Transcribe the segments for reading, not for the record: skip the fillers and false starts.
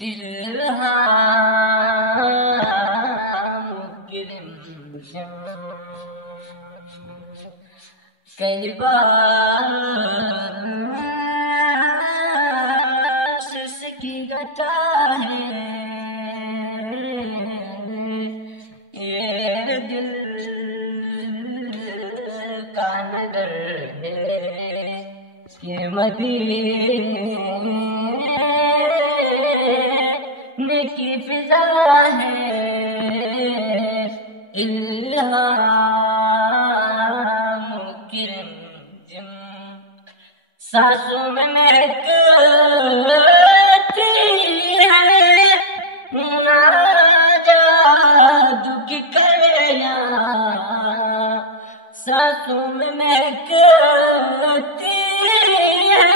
الهام گرمشم کئی بار سسکی گٹا ہے یہ دل کا نظر ہے کہ مدینے کی فضا ہے الہام گرمشم سانسوں میں مہکتی ہے جادو کی کلیاں سانسوں میں مہکتی ہے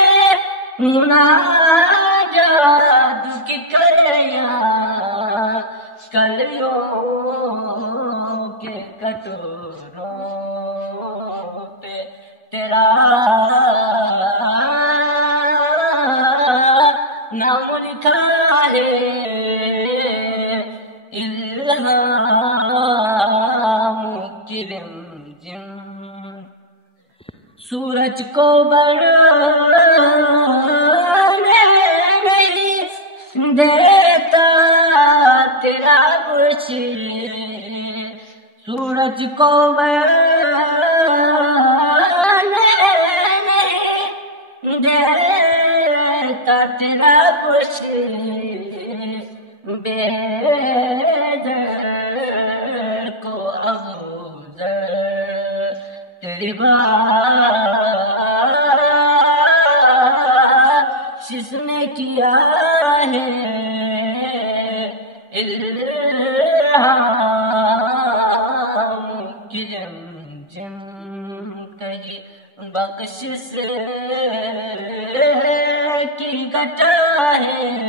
جادو کی کلیاں کلیوں کے کٹوروں پہ تیرا نام لکھا ہے الہام گرمشم سورج کو بڑھنے نہیں دیتا تیرا برش سورج کو بڑھنے نہیں دیتا تیرا برش بے در کو ابوذر تیری بخشش نے کیا ہے الہام گرمشم کہیں بخشش کی گٹا ہے